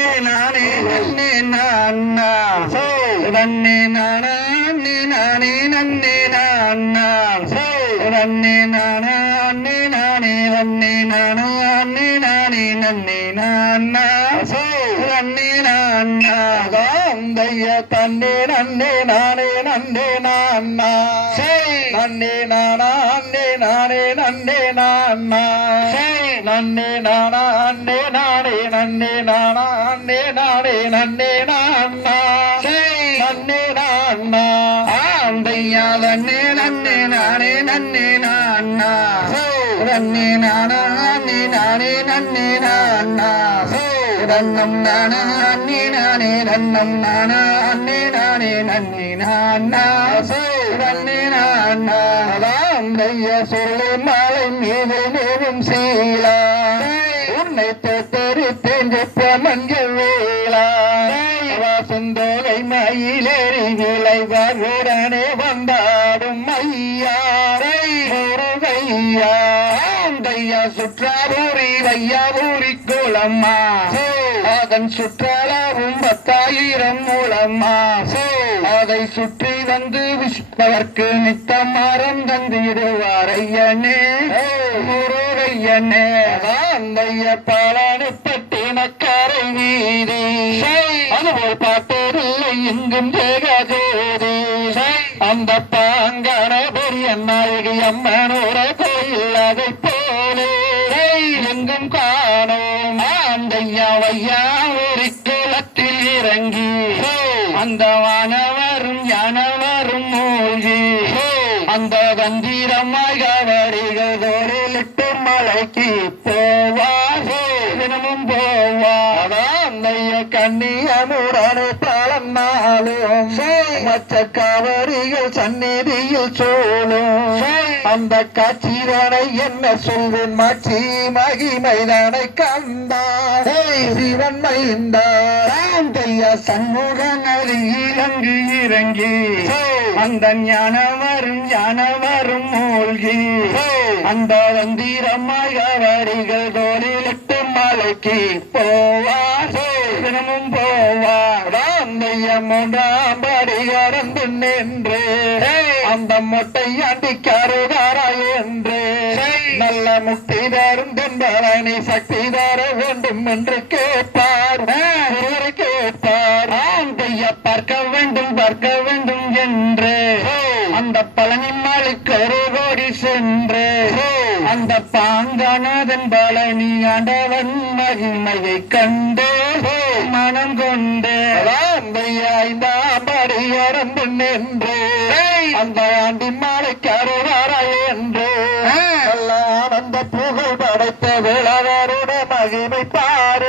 நன்னே நானே நன்னே நான்னா நன்னே நானா நன்னே நானே நன்னே நான்னா நன்னே நானா நன்னே நானே நன்னே நானா நன்னே நானே நன்னே நான்னா நன்னே நான்னா தைய தன்னே நன்னே நானே நன்னே நான்னா நன்னே நானா நன்னே நானே நன்னே நான்னா நன்னே நானா நன்னே நானே நன்னே நானா நன்னே நானே நன்னே நான்னா நன்னே நான்னா தையா தன்னே நன்னே நானே நன்னே நான்னா நன்னே நானா நன்னே நானே நன்னே நான்னா நன்னம் நானா நன்னே நானே நன்னம் நானா நன்னே நானே நன்னே நான்னா நன்னே நான்னா தைய சொல்லு மாலை மீது நேரும் சீலா உன்னை தோத்தரித்தேன் மஞ்சள் வேளா வாசந்தோகை மயிலேறி விளைவாருடனே வந்தாடும் ஐயா முருகையா தையா சுற்றாரூரி வையாவூரி கோலம்மா அதன் சுற்றாலாவும் 10,000 மூலம்மா அதை சுற்றி வந்து விசிப்பதற்கு நித்த மரம் தந்திடுவார் ஐயனே முருகையனே தைய பழனிப்பட்டினக்கரை வீதி அதுபோல் பார்த்ததில்லை எங்கும் ஜெகஜோதி அந்த பாங்கான பெரிய நாயகி அம்மனோர கோயில் அதை போலே எங்கும் காணோம் ஆந்தையா வையா ஒரு குளத்தில் இறங்கி அந்த வானவரும் யானவரும் மூழ்கி அந்த தந்திரமாய் கவரிகள் தோளிலிட்டு மலைக்கு போவார் தினமும் போவார் அந்தைய கண்ணியமுடனே பலம் நாளும் மற்ற காவரிகள் சந்நிதியில் சோழும் அந்த காட்சிதனை என்ன சொல்வேன் மாட்சி மகிமைதனை கண்டார் சிவன் மைந்தார் தையா சண்முகன் இறங்கி இறங்கி அந்த ஞானவரும் மூழ்கி அந்த தந்திரமாய் கவரிகள் தோளிலிட்டு மலைக்கு போவார் தினமும் போவார் தைய 3ஆம் படி கடந்து நின்று அந்த மொட்டையாண்டி கருதாரா என்று நல்ல முக்தி தரும் தென்பழனி சக்தி தர வேண்டும் என்று கேட்பார் கேட்பார் தைய பார்க்க வேண்டும் என்று அந்த பழனி மலைக்கு ஒரு கோடி சென்று அந்த பாங்கநாதன் பழனி ஆண்டவன் மகிமையை கண்டு மனம் கொண்டு ஐந்தாம் படி இறந்து நின்று அந்த ஆண்டி மாலைக்கு அருவாரா என்று நல்ல ஆனந்த புகழ் படைத்த வேளாளருட மகிமை பாடி